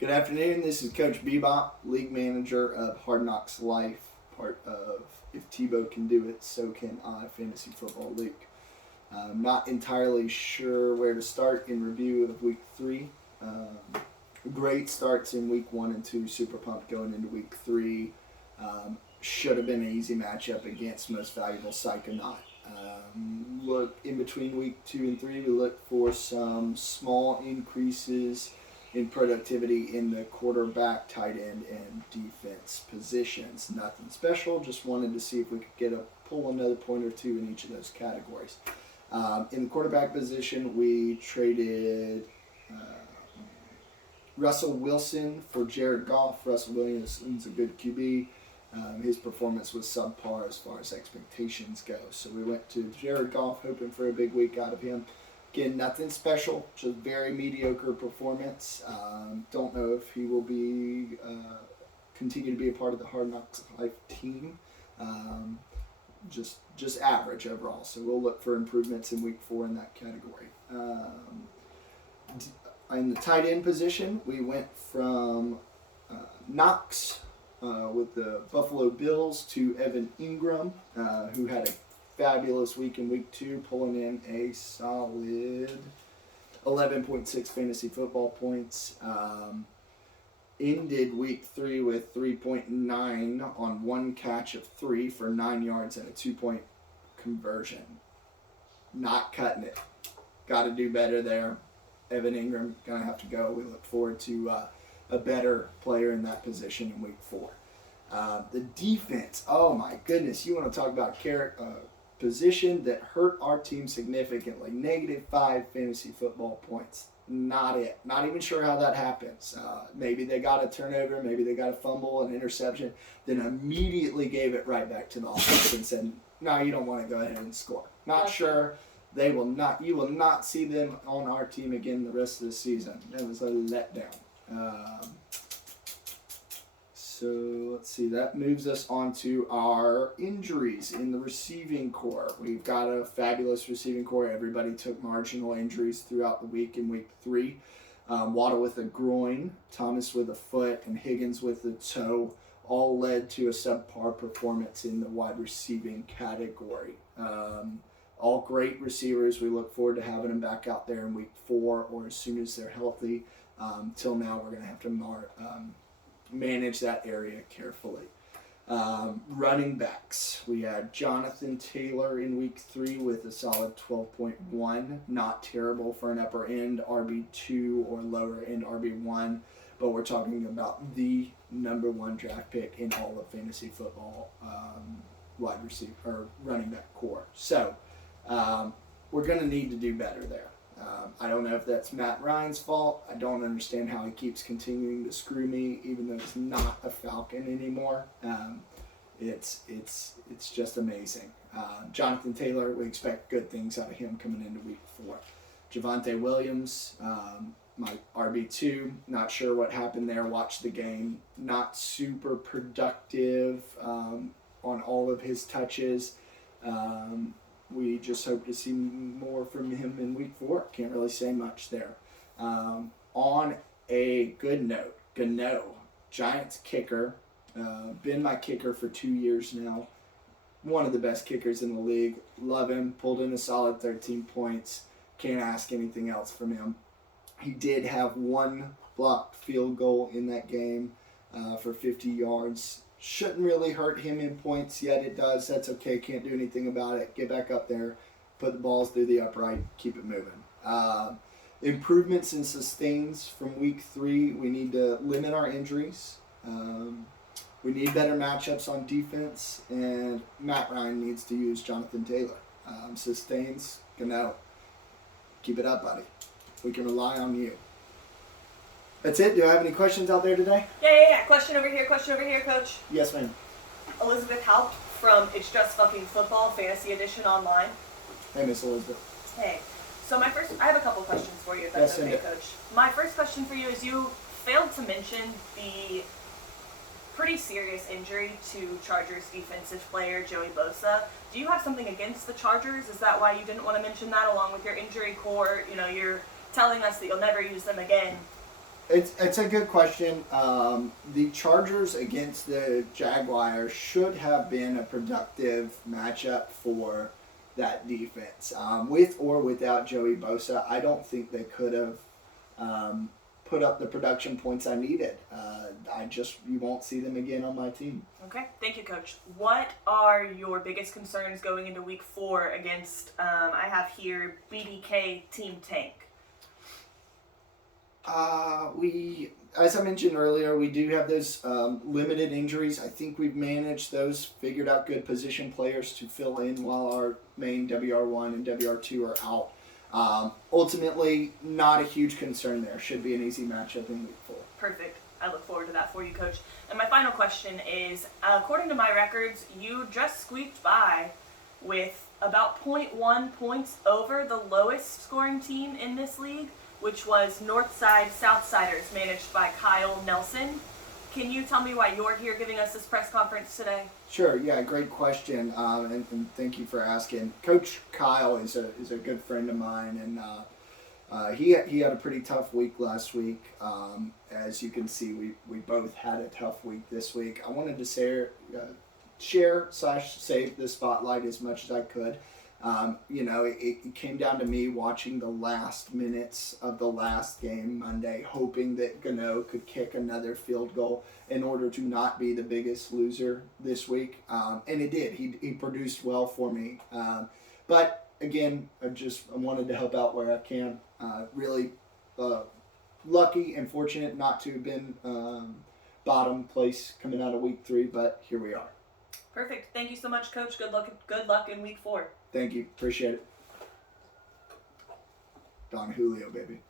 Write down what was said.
Good afternoon. This is Coach Bebop, League Manager of Hard Knox Life, part of If Tebow Can Do It, So Can I Fantasy Football League. I'm not entirely sure where to start in review of Week 3. Great starts in Week 1 and 2, super pumped going into Week 3. Should have been an easy matchup against Most Valuable Psychonaut. Look, in between Week 2 and 3, we look for some small increases in productivity in the quarterback, tight end, and defense positions. Nothing special, just wanted to see if we could pull another point or two in each of those categories. In the quarterback position, we traded Russell Wilson for Jared Goff. Russell Wilson's a good QB. His performance was subpar as far as expectations go. So we went to Jared Goff, hoping for a big week out of him. Again, nothing special, just very mediocre performance. Don't know if he will be continue to be a part of the Hard Knocks Life team. Just average overall. So we'll look for improvements in Week 4 in that category. In the tight end position, we went from Knox with the Buffalo Bills to Evan Ingram, who had a fabulous week in Week 2, pulling in a solid 11.6 fantasy football points. Ended Week 3 with 3.9 on one catch of 3 for 9 yards and a 2-point conversion. Not cutting it. Got to do better there. Evan Ingram going to have to go. We look forward to a better player in that position in Week 4. The defense, oh my goodness, you want to talk about position that hurt our team significantly. -5 fantasy football points. Not it. Not even sure how that happens. Maybe they got a turnover, maybe they got a fumble, an interception, then immediately gave it right back to the offense and said, no, you don't want to go ahead and score. Not sure. You will not see them on our team again the rest of the season. That was a letdown. So let's see, that moves us on to our injuries in the receiving core. We've got a fabulous receiving core. Everybody took marginal injuries throughout the week in Week 3. Waddle with a groin, Thomas with a foot, and Higgins with a toe all led to a subpar performance in the wide receiving category. All great receivers. We look forward to having them back out there in Week 4 or as soon as they're healthy. Till now, we're going to have to manage that area carefully. Running backs. We had Jonathan Taylor in Week 3 with a solid 12.1. Not terrible for an upper end RB2 or lower end RB1, but we're talking about the number 1 draft pick in all of fantasy football wide receiver or running back core. So we're going to need to do better there. I don't know if that's Matt Ryan's fault. I don't understand how he keeps continuing to screw me, even though he's not a Falcon anymore. It's just amazing. Jonathan Taylor, we expect good things out of him coming into Week 4. Javonte Williams, my RB2, not sure what happened there. Watched the game. Not super productive on all of his touches. We just hope to see more from him in Week 4. Can't really say much there. On a good note, Gano, Giants kicker, been my kicker for 2 years now. One of the best kickers in the league. Love him. Pulled in a solid 13 points. Can't ask anything else from him. He did have one blocked field goal in that game for 50 yards. Shouldn't really hurt him in points, yet it does. That's okay. Can't do anything about it. Get back up there. Put the balls through the upright. Keep it moving. Improvements and sustains from Week 3. We need to limit our injuries. We need better matchups on defense. And Matt Ryan needs to use Jonathan Taylor. Sustains, Gano. Keep it up, buddy. We can rely on you. That's it. Do I have any questions out there today? Yeah. Question over here, Coach. Yes, ma'am. Elizabeth Haupt from It's Just Fucking Football Fantasy Edition Online. Hey, Miss Elizabeth. Hey. So I have a couple questions for you, if that's okay, Coach. My first question for you is you failed to mention the pretty serious injury to Chargers defensive player Joey Bosa. Do you have something against the Chargers? Is that why you didn't want to mention that along with your injury core? You know, you're telling us that you'll never use them again. It's a good question. The Chargers against the Jaguars should have been a productive matchup for that defense. With or without Joey Bosa, I don't think they could have put up the production points I needed. You won't see them again on my team. Okay, thank you, Coach. What are your biggest concerns going into Week 4 against, I have here, BDK Team Tank? As I mentioned earlier, we do have those limited injuries. I think we've managed those, figured out good position players to fill in while our main WR1 and WR2 are out. Ultimately, not a huge concern there. Should be an easy matchup in Week 4. Perfect. I look forward to that for you, Coach. And my final question is, according to my records, you just squeaked by with about 0.1 points over the lowest scoring team in this league, which was Northside Southsiders, managed by Kyle Nelson. Can you tell me why you're here giving us this press conference today? Sure, yeah, great question, and thank you for asking. Coach Kyle is a good friend of mine, and he had a pretty tough week last week. As you can see, we both had a tough week this week. I wanted to share/save the spotlight as much as I could. It came down to me watching the last minutes of the last game Monday, hoping that Gano could kick another field goal in order to not be the biggest loser this week. And it did. He produced well for me. But again, I wanted to help out where I can. Really lucky and fortunate not to have been bottom place coming out of Week 3, but here we are. Perfect. Thank you so much, Coach. Good luck in Week 4. Thank you. Appreciate it. Don Julio, baby.